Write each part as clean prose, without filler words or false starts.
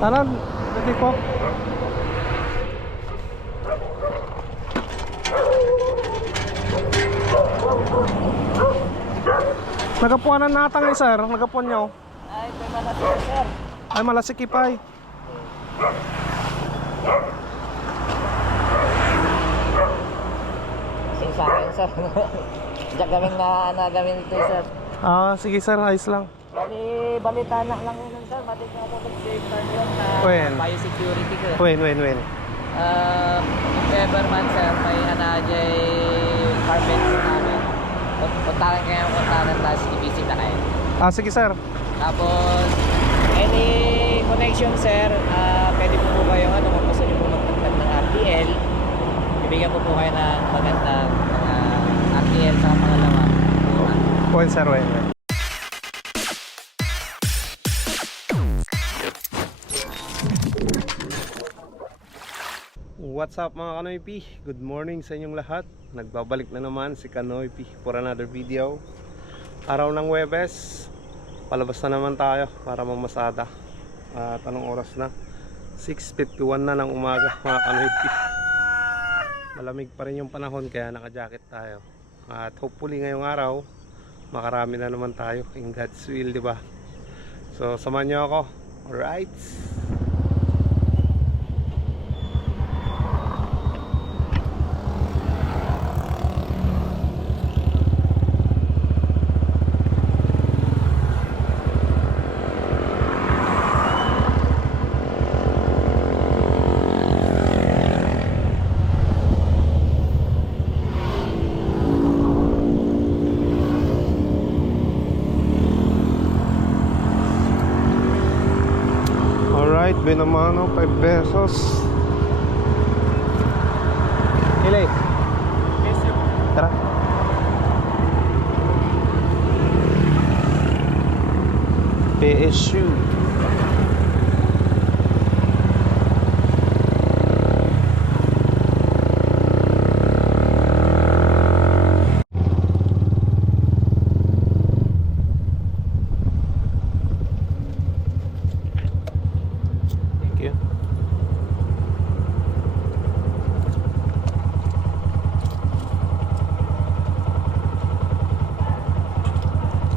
Tanan, dati po. Nagapuanan natang eh, sir. Nagapuan nyo. Ay, may malasik, sir. Ay, malasikipay. Sing sa akin, sir. Diyan kaming nagamin ito, sir. Ah, sige sir, ayos lang. Balita na lang yun, sir. Matik na ako mag-safeguard yun na When? biosecurity ko. When? If ever man, sir, may anajay carpet namin. Puntakan kayo, tapos i-visit na kayo. Ah, sige sir. Tapos, any connection, sir, pwede po kayo, kung gusto nyo po magtagtag ng RTL, bibigyan po kayo ng magandang RTL sa pangalawa. When sir, when. What's up mga Kanoy P? Good morning sa inyong lahat. Nagbabalik na naman si Kanoy P for another video. Araw ng Huwebes, palabas na naman tayo para mamasada. At anong oras na? 6:51 na ng umaga mga Kanoy P. Malamig pa rin yung panahon kaya naka-jacket tayo. At hopefully ngayong araw makarami na naman tayo in God's will, di ba? So samahan niyo ako. Alright. Binamano, 5 pesos. Ilay. Tara. PSU.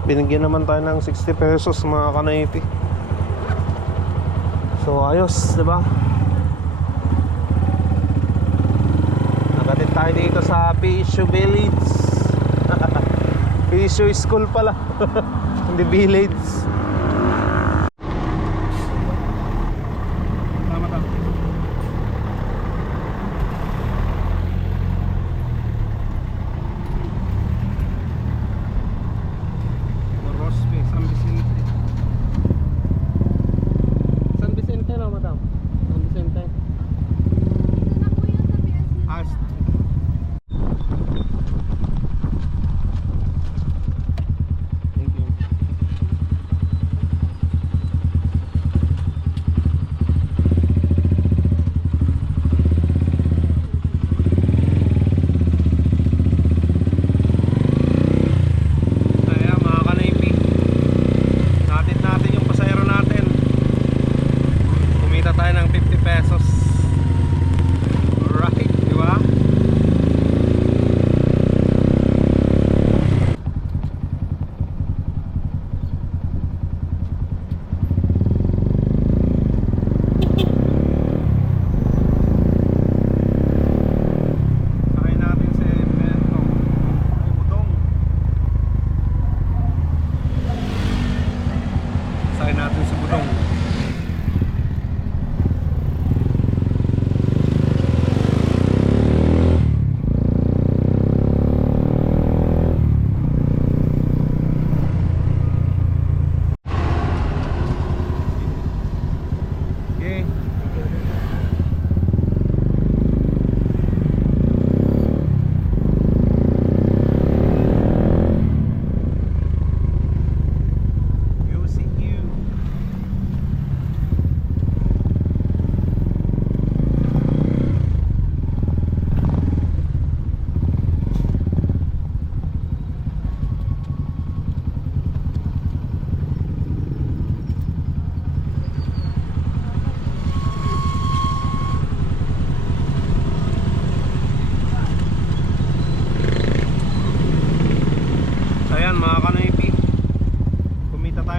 Binigyan naman tayo ng 60 pesos mga Kanoy P. So ayos, diba? Nakatid tayo dito sa PSU Village. PSU School pala. Hindi Village.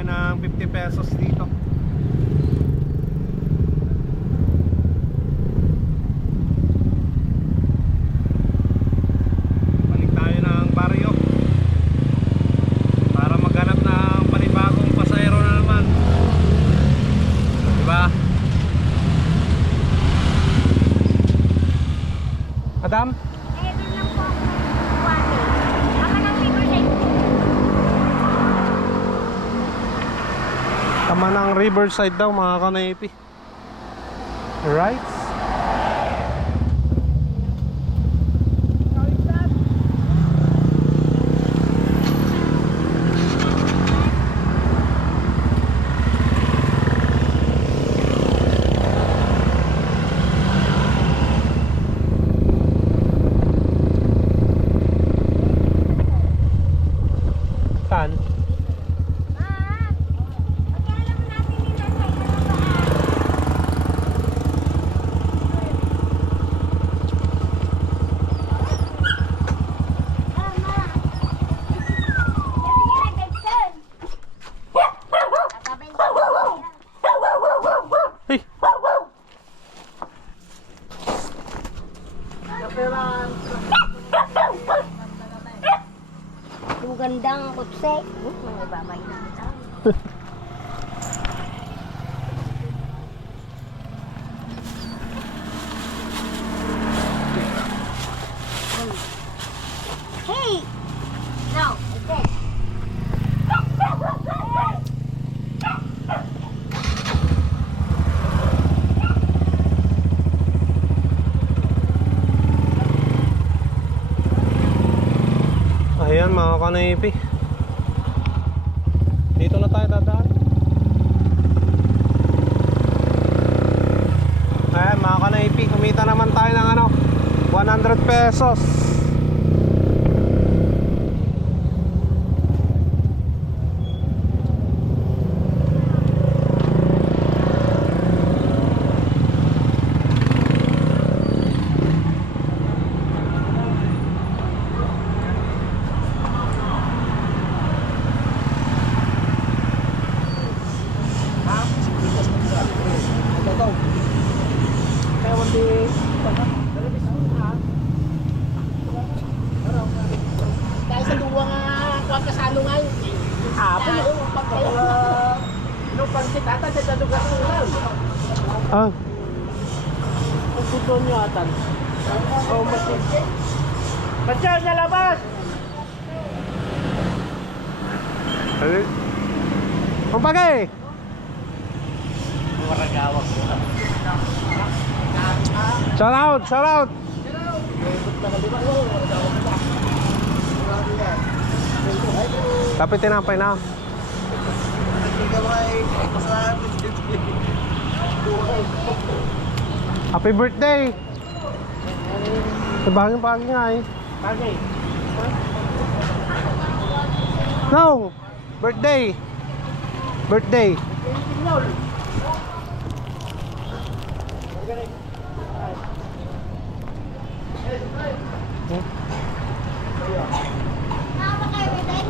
ng 50 pesos dito. Balik tayo ng baryo para maghanap ng panibagong pasahero na naman. Diba? Madam? Eh, doon lang po ako kuwate. Tama ng Riverside po. Tama ng Riverside daw mga kanaypi. Right? Saan? Ah, pagkaalam natin nila sa ibang Hey! Yung gandang kutse. Mga babay na kita. Hey! No, okay. Ayan mga kanaypi. Dito na tayo dadaan. Ayan mga kanaypi, kumita naman tayo ng ano, 100 pesos. Dahil sa luwa nga kuwan kasalo nga yun. Hapon na yung pagkayo. Nung pansit ata sa lugar ko lang. Ah, Ang puto nyo atan. O masin. Matyaw na labas! ano? Pampagay! Maragawak ko. Shout out! Shout out! Tapos tinampay na. Happy birthday! Sabagin-pagin nga eh. Bagay. No! Birthday! Birthday! Tingol. Tama kayo, Eden?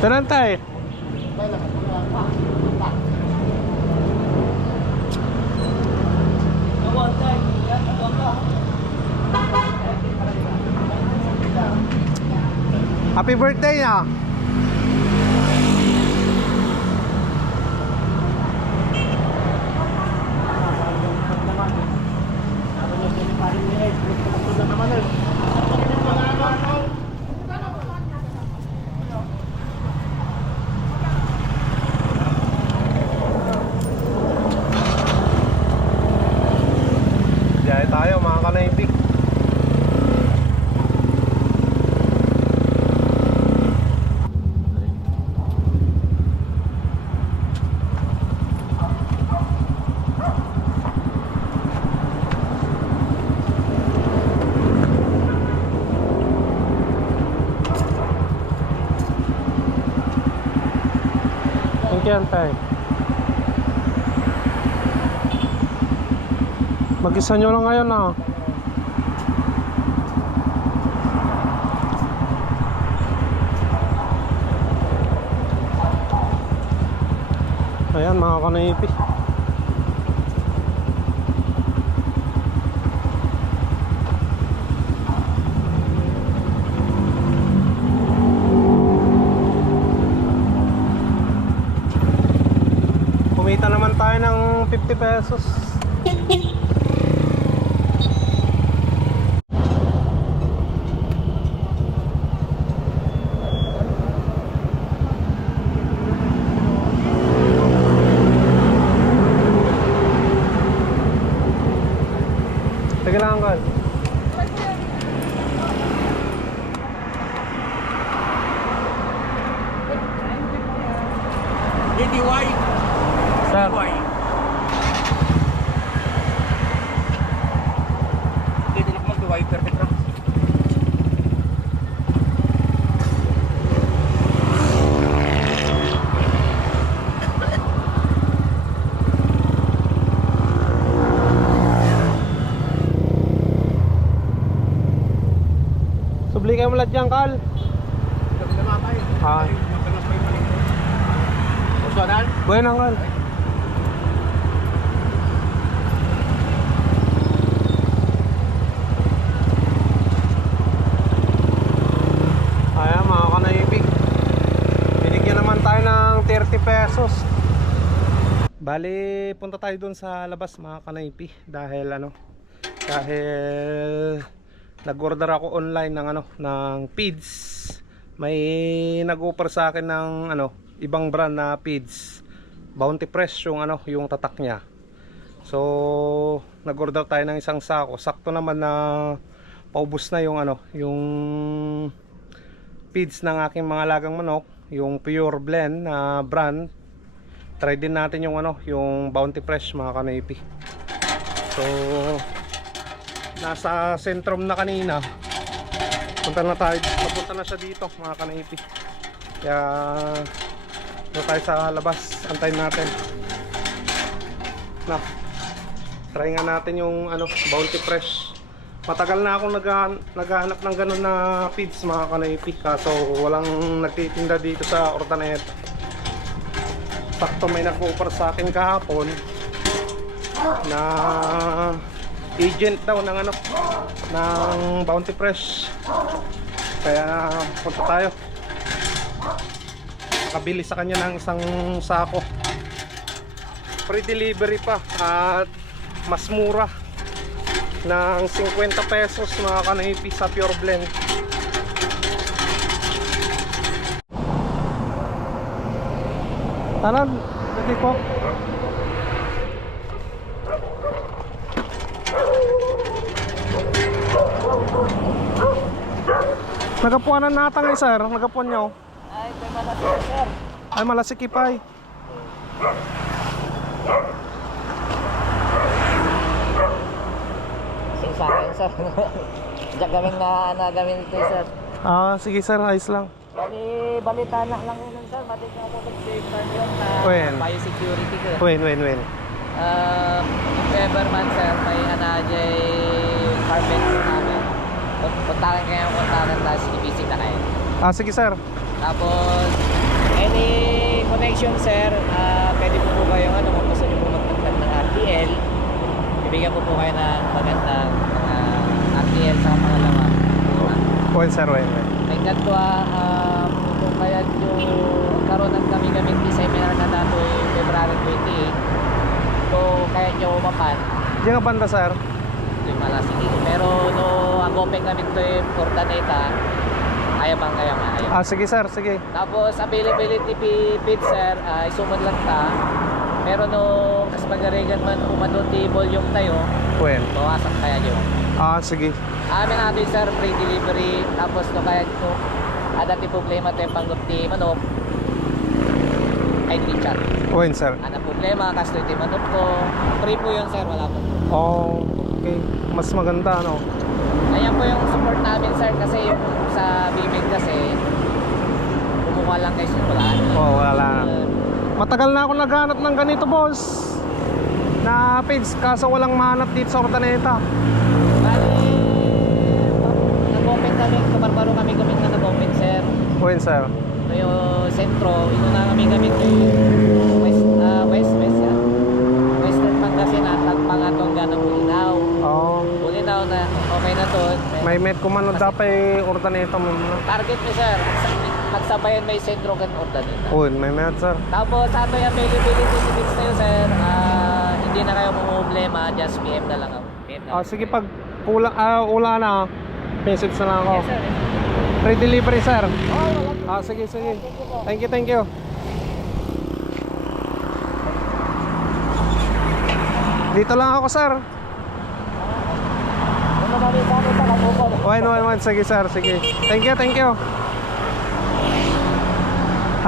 Tarantay! Happy birthday na! Biyahe tayo mga kanaypik. yan, tay. Mag-isa nyo lang ngayon, ah. Ayan, mga kanaypi. Kumita naman tayo ng 50 pesos. Sige lang, Uncle. DDY. Sir, Dito na mag-DY perfect lang. subli kayo mulad dyan, Kal. Ah. Usonan? Bueno, Kal. Ayan, mga kanaibig. Binigyan naman tayo ng 30 pesos. Bali, punta tayo dun sa labas, mga kanaypi. Dahil nag-order ako online ng ng feeds. May nag-offer sa akin ng ibang brand na feeds. Bounty Fresh yung tatak niya. So, nag-order tayo ng isang sako. Sakto naman na paubos na yung yung feeds ng aking mga alagang manok, yung Pure Blend na brand. Try din natin yung yung Bounty Fresh, mga kanaypi. So, nasa sentrum na kanina. Punta na siya dito, mga kanaypi. Kaya doon tayo sa labas, antayin natin. Na, try nga natin yung Bounty Fresh. Matagal na akong naghahanap ng ganun na feeds, mga kanaypi. Kaso walang nagtitinda dito sa Ordaneta. Sakto may nag-offer sa akin kahapon na agent daw ng ng Bounty Fresh. Kaya punta tayo. Nakabili sa kanya ng isang sako. Free delivery pa at mas mura ng 50 pesos, mga kanaypi, sa Pure Blend. Tanan, dito po. Nagapuanan natang sir, nagapuan nyo. Ay, may malasik, sir. Ay, malasikipay. Sing sa akin, sir. Diyan gamin ito, sir. Ah, sige sir, ayos lang. Balita na lang yun, sir. Matik na ako mag-safeguard yun na When? biosecurity ko. When? If ever man, sir, may anajay permit namin. Puntakan kayo, tapos i-visit na kayo. Ah, sige sir. Tapos, any connection, sir, pwede po kayo, kung gusto nyo po magtagdag ng RTL, bibigyan po kayo ng magandang RTL sa pangalawa. When sir, when? May katwa, kung kaya yung karoon ng kami-kaming seminar na dato yung February 28, so kaya nyo umapan, Diyan ka banda sir? ito yung malasiki. Pero no, agopeng kami ito yung Ordaneta, ayaw bang kaya maayaw. Ah, sige sir, sige. Tapos availability feed, sir, isumod lang ta. Pero no, kas magarigan man umado table yung tayo, When? bawasan kaya nyo. Ah, sige. Amin natin, sir, free delivery. Tapos no, kaya nyo, dati problema tayo panggup ni manok, ay chat. When sir? Ano problema, kasto iti manok ko. Free po yun, sir, wala po. Oh, okay. Mas maganda, Ayan po yung support namin, sir, kasi yung sa bibig kasi kumuha lang kayo simulan. Oh, wala na. Matagal na ako naghanap ng ganito, boss, na page, kaso walang mahanap dito sa Urdaneta. Bali, nag-open kami, kaparbaro kami gamit na nag-open, sir. Well, sir. Ito yung sentro, ito na kami gamit yung west yan. Western Pangasinan, Tagpangatonga ng Bulinaw. Oo. Bulinaw na okay na to. May met kumano dapat Urdaneta mo. Target mo, sir. Magsabayan may sentro kan Urdaneta. Uy, may met, sir. Tapos sa ito yung availability si Bits na yun, sir. Hindi na kayo problema, just PM na lang ako. PM na lang. Sige, pag ula na, message na lang ako. Yes, sir. Free delivery, sir. Sige. Thank you. Dito lang ako, sir. One. Sige, sir. Sige. Thank you.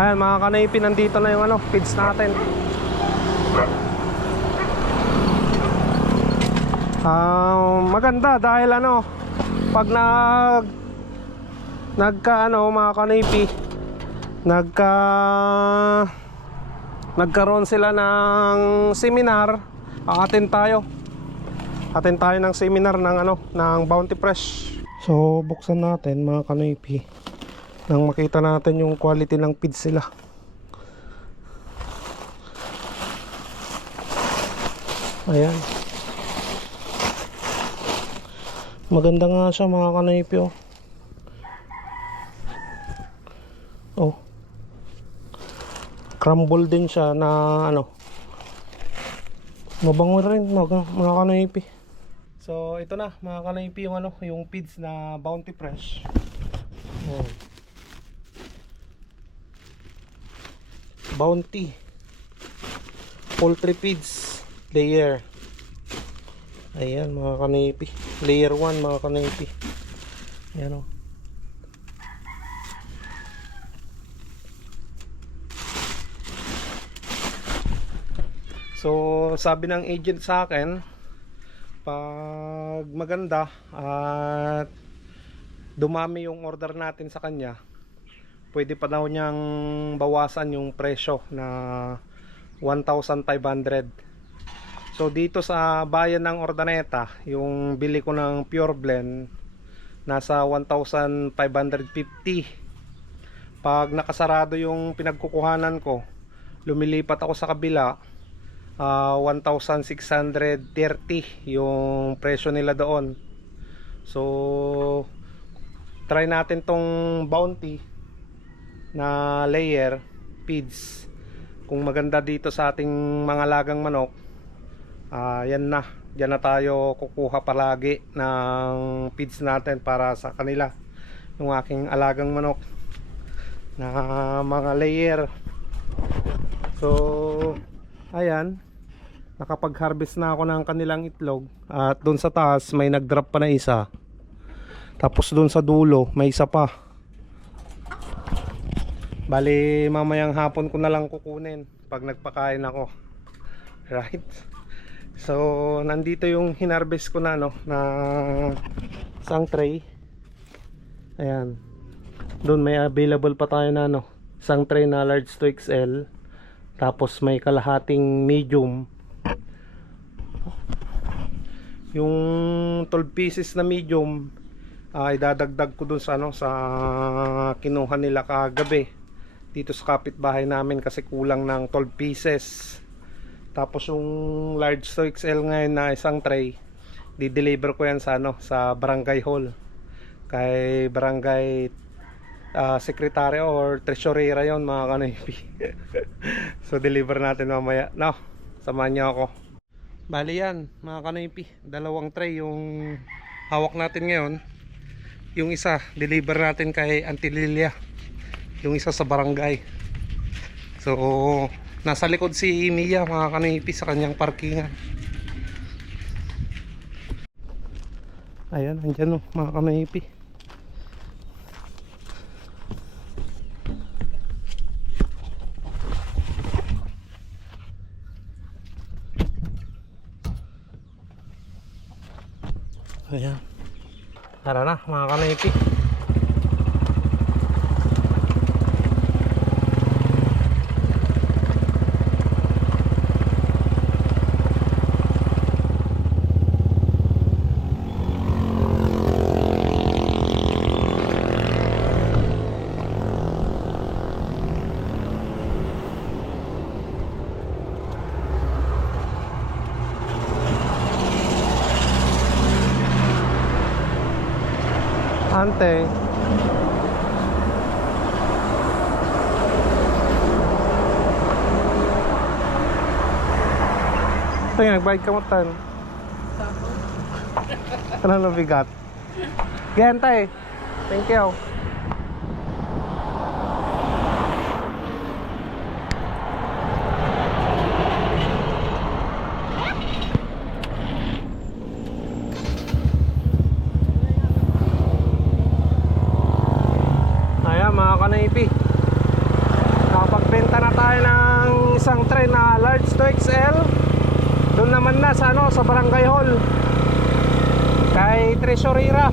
Ayan, mga kanaypi, nandito na yung feeds natin. Maganda dahil pag mga kanaypi, nagkaroon sila ng seminar, attend tayo ng seminar ng Bounty Fresh. So buksan natin, mga kanaypi, nang makita natin yung quality ng feeds sila. Ayan, maganda nga siya, mga kanaypi. Crumble din siya na mabango rin, mga kanaypi. So ito na, mga kanaypi, yung feeds na Bounty Fresh. Bounty poultry feeds layer. Ayan, mga kanaypi, layer 1, mga kanaypi. Ayan. So sabi ng agent sa akin, pag maganda at dumami yung order natin sa kanya, pwede pa daw niyang bawasan yung presyo na 1,500. So dito sa bayan ng Urdaneta, yung bili ko ng pure blend nasa 1,550. Pag nakasarado yung pinagkukuhanan ko, lumilipat ako sa kabila, 1,630 yung presyo nila doon. So try natin tong Bounty na layer feeds. Kung maganda dito sa ating mga lagang manok, yan na tayo kukuha palagi ng feeds natin para sa kanila, yung aking alagang manok na mga layer. So ayan, nakapag-harvest na ako ng kanilang itlog. At doon sa taas may nag-drop pa na isa. Tapos doon sa dulo may isa pa. Bali mamayang hapon ko na lang kukunin pag nagpakain ako. Right? So nandito yung hinarvest ko na na isang tray. Ayan. Doon may available pa tayo na isang tray na large to XL. Tapos may kalahating medium. Yung 12 pieces na medium ay dadagdag ko dun sa sa kinuha nila kagabi dito sa kapitbahay namin, kasi kulang ng 12 pieces. Tapos yung large to XL ngayon na isang tray, di-deliver ko yan sa sa barangay hall, kay barangay secretary or treasurera yon, mga kanaypi. So deliver natin mamaya. Samahan niyo ako. Bali yan, mga kanaypi, dalawang tray yung hawak natin ngayon. Yung isa deliver natin kay Auntie Lilia, yung isa sa barangay. So nasa likod si Mia, mga kanaypi, sa kanyang parkingan. Ayan, andyan mga kanaypi. Ayan, tara na mga kanaypi. Ante. Ito yung nagbayad ka mo tan. Ano na bigat? Gantay. Thank you. Ayan mga kanaypi, nakapagbenta na tayo ng isang tray na large to XL. Doon naman na sa ano, sa Barangay Hall kay Tresurera.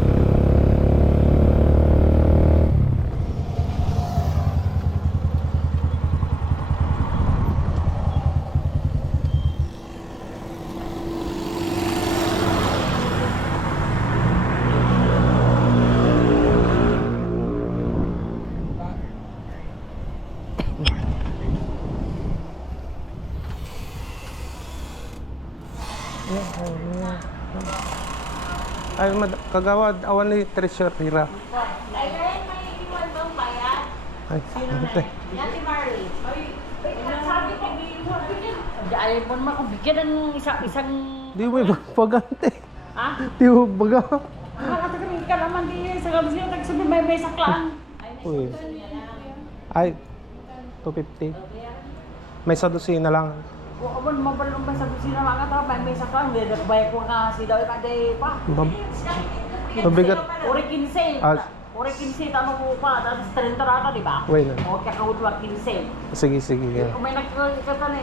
Ay, kagawad awan ni Tresurera. Ay, kaya may iwan bang bayan? Ay, ante. Yati Marley. Sabi ko, iwan bigyan. Ayaw mo naman kung bigyan ng isang... Di mo pagante. Ha? Di mo baga. Nakatagamit ka naman di sa gabi siya. Tagsabi may saklaan. Uy. Ay, 250. May sa dosina lang. O aman, mabalong ba sa kusina mga tao. May saklaan. May nagbay ko nga si Dawi Paday pa. Mabigat. Uri 15. Ah. Uri 15. Tanong mo pa. Tapos 30 rata, di ba? Wait na. O kakawudwa 15. Sige, sige. Kung may nagkakita na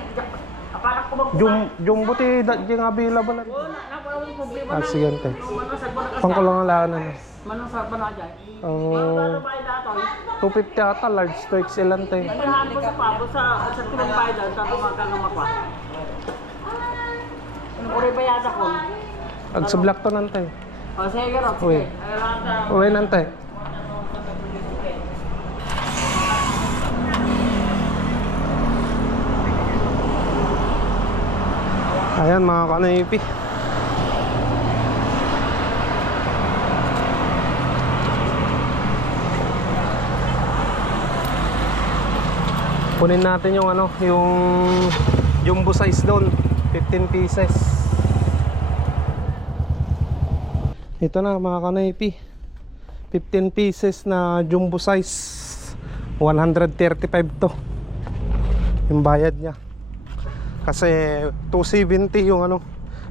aparak ko bang Jumbo ti di nga available na. Oo, nakawawang problema Ah, na. sige ante. Manusag mo na kasi. Pangkulangan na. Manusag mo na dyan. Ang Ano ba yung dato? 250 ata large to XL ante. Pagkahan ko sa pabo sa tulong bayan tapos magkakamakwa. Uri ba yata ko? Ag sa black to nante. O sige ro, Uy. sige. Ay rata. Uwi nante. Ayan mga kanaypi. Kunin natin yung ano, yung jumbo size doon, 15 pieces. Ito na mga kanaypi, 15 pieces na jumbo size, 135 to yung bayad niya. Kasi 270 yung ano,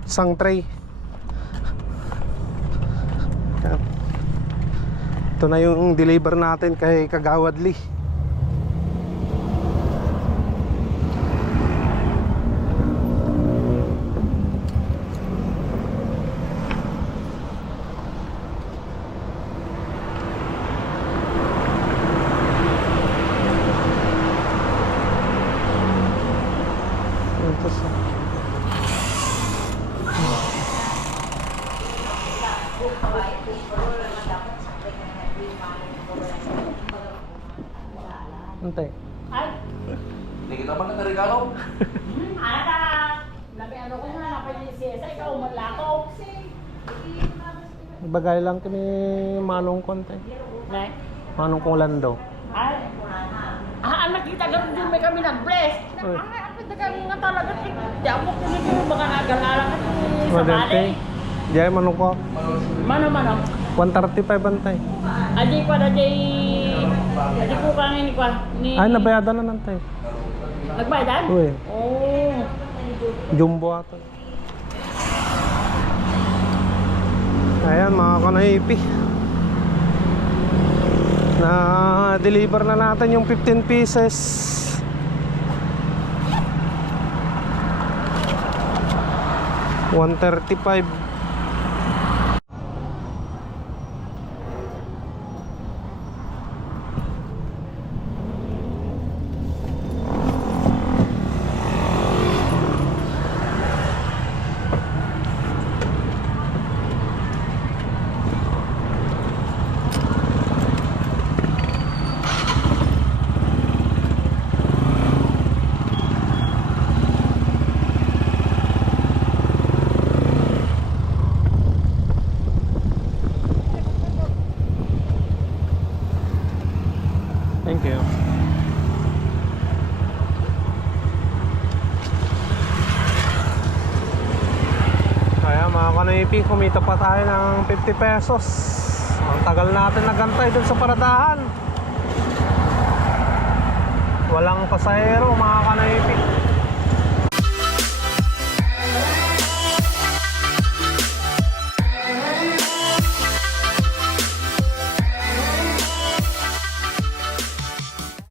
isang tray. Yan. Ito na yung deliver natin kay Kagawad Lee. Antay. Ay, Hindi kita ba nagregalo? ana. Labi ano ko na napag-iisisa ikaw malakaw. Bagay lang kami manong konti. Na. Manong kong lando. Ay. Nakita ganun din may kami nag-bless. Uy. Ay, ang pagdagang nga talaga. Di ako pinito mga nagalalang at sa Madente. bali. Diyan manong ko. Mano. 135 antay. Aji pa na jay. Aji ko kangin ni kwa. Ni. Ay, nabayadan na nantay. Nagbayadan? Uy. Oh. Jumbo ato. Ayan mga kanaypi, na deliver na natin yung 15 pieces. $135. Ayan mga kanoypi, kumita pa tayo ng 50 pesos. Ang tagal natin nagantay dun sa paradahan. Walang pasahero mga kanoypi.